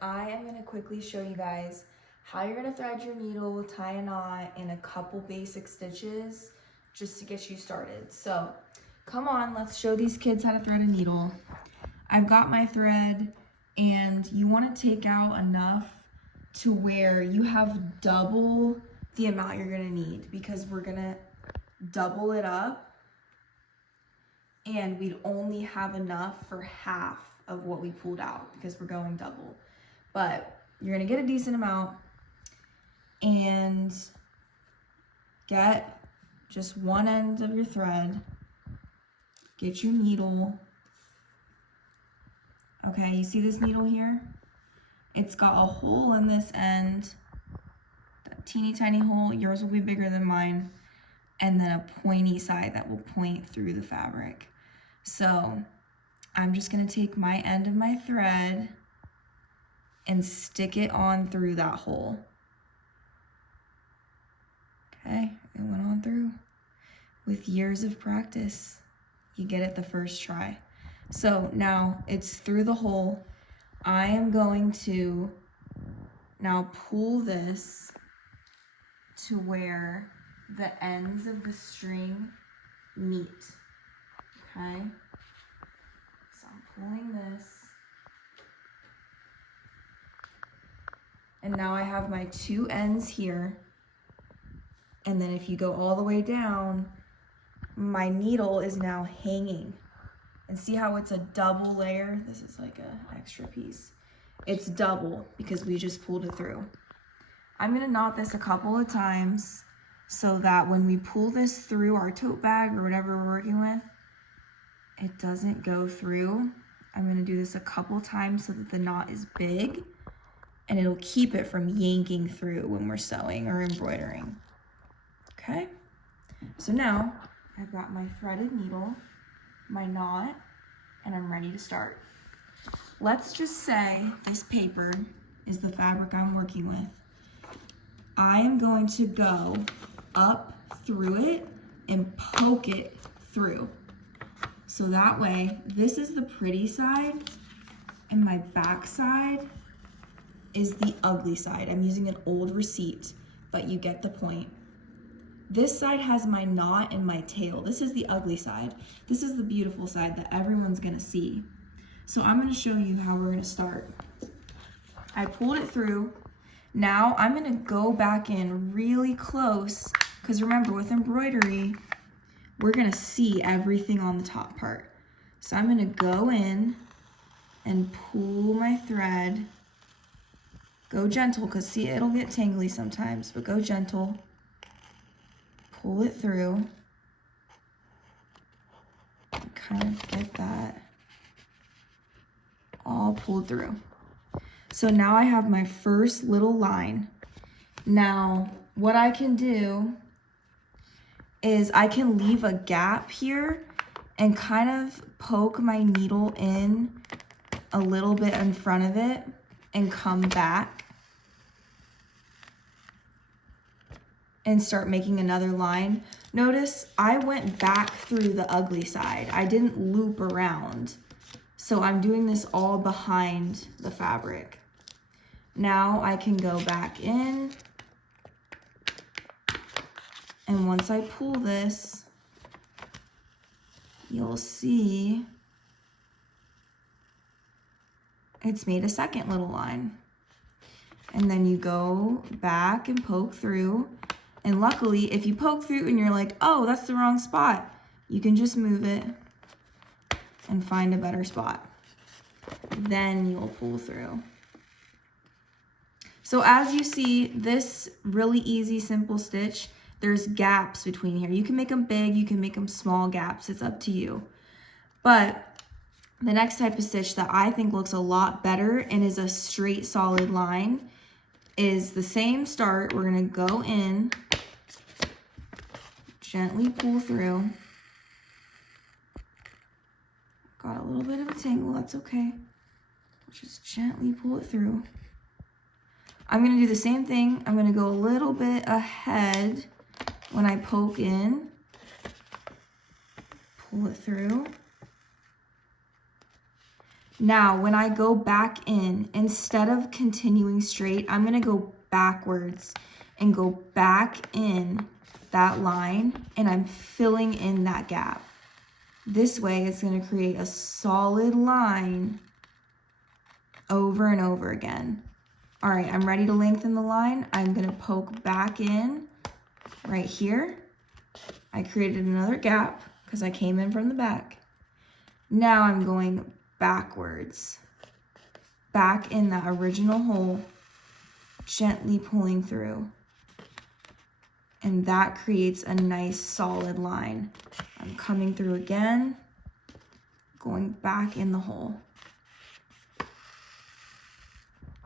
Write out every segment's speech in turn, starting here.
I am going to quickly show you guys how you're going to thread your needle, tie a knot, and a couple basic stitches just to get you started. So come on, let's show these kids how to thread a needle. I've got my thread, and you want to take out enough to where you have double the amount you're going to need, because we're going to double it up and we'd only have enough for half of what we pulled out because we're going double. But you're gonna get a decent amount and get just one end of your thread. Get your needle. Okay, you see this needle here? It's got a hole in this end, a teeny tiny hole. Yours will be bigger than mine. And then a pointy side that will point through the fabric. So I'm just gonna take my end of my thread and stick it on through that hole. Okay, it went on through. With years of practice, you get it the first try. So now it's through the hole. I am going to now pull this to where the ends of the string meet. Okay, so I'm pulling this. And now I have my two ends here. And then if you go all the way down, my needle is now hanging. And see how it's a double layer? This is like an extra piece. It's double because we just pulled it through. I'm gonna knot this a couple of times so that when we pull this through our tote bag or whatever we're working with, it doesn't go through. I'm gonna do this a couple times so that the knot is big, and it'll keep it from yanking through when we're sewing or embroidering. Okay, so now I've got my threaded needle, my knot, and I'm ready to start. Let's just say this paper is the fabric I'm working with. I am going to go up through it and poke it through. So that way, this is the pretty side and my back side is the ugly side. I'm using an old receipt, but you get the point. This side has my knot and my tail. This is the ugly side. This is the beautiful side that everyone's gonna see. So I'm gonna show you how we're gonna start. I pulled it through. Now I'm gonna go back in really close, because remember, with embroidery, we're gonna see everything on the top part. So I'm gonna go in and pull my thread. Go gentle, because see, it'll get tangly sometimes, but go gentle. Pull it through. Kind of get that all pulled through. So now I have my first little line. Now, what I can do is I can leave a gap here and kind of poke my needle in a little bit in front of it and come back and start making another line. Notice I went back through the ugly side. I didn't loop around. So I'm doing this all behind the fabric. Now I can go back in, and once I pull this, you'll see it's made a second little line. And then you go back and poke through. And luckily, if you poke through and you're like, oh, that's the wrong spot, you can just move it and find a better spot. Then you'll pull through. So as you see, this really easy, simple stitch, there's gaps between here. You can make them big, you can make them small gaps, it's up to you. But the next type of stitch that I think looks a lot better and is a straight solid line is the same start. We're gonna go in, gently pull through. Got a little bit of a tangle, that's okay. Just gently pull it through. I'm gonna do the same thing. I'm gonna go a little bit ahead when I poke in, pull it through. Now, when I go back in, instead of continuing straight, I'm gonna go backwards and go back in that line, and I'm filling in that gap. This way, it's gonna create a solid line over and over again. All right, I'm ready to lengthen the line. I'm gonna poke back in right here. I created another gap because I came in from the back. Now I'm going backwards, back in that original hole, gently pulling through. And that creates a nice solid line. I'm coming through again, going back in the hole.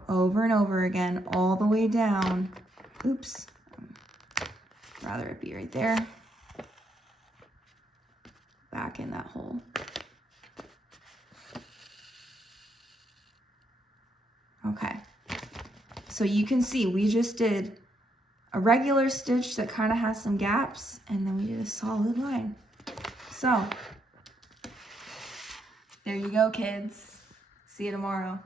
Over and over again, all the way down. Oops, rather it be right there. Back in that hole. Okay, so you can see we just did a regular stitch that kind of has some gaps, and then we did a solid line. So, there you go, kids. See you tomorrow.